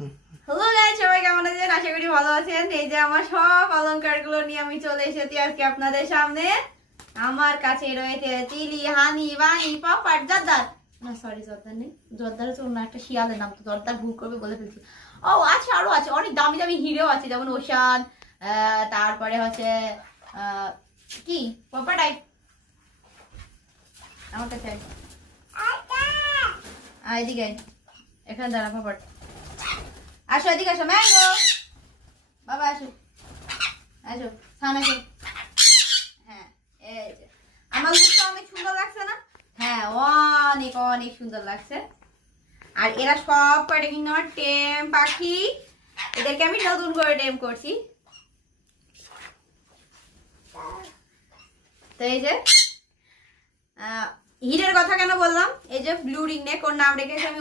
Hello guys, সবাই কেমন আছেন? আশা করি ভালো আছেন। এই যে আমার সব অলংকারগুলো নিয়ে আমি চলে এসেছি আজকে আপনাদের সামনে। আমার কাছে রয়েছে তিলি, হানি, বানি, পাপার, জর্দার। না সরি, জর্দার নেই। জর্দার হচ্ছে অন্য একটা শিয়ালের নাম, তো জর্দার ভুল করবে বলে ফেলছি। ও আছে, আরো আছে, অনেক দামি দামি হিরো আছে, যেমন ওশান, তারপরে হচ্ছে কি পাপাটাই আমার কাছে এদিকে এখানে দাঁড়া পাপাট। আসো এদিকে, আসো ম্যাঙ্গো, বাবা আসো, আসো সান আসো। হ্যাঁ, এই যে আমার লুকটা অনেক সুন্দর লাগছে না? হ্যাঁ, অনেক অনেক সুন্দর লাগছে। আর এরা সব কয়টা কিন্তু আমার টেম পাখি, এদেরকে আমি নতুন করে টেম করছি। তো এই যে হিরের কথা কেন বললাম, এই যে ব্লু রিং নেক, ওর নাম রেখেছি আমি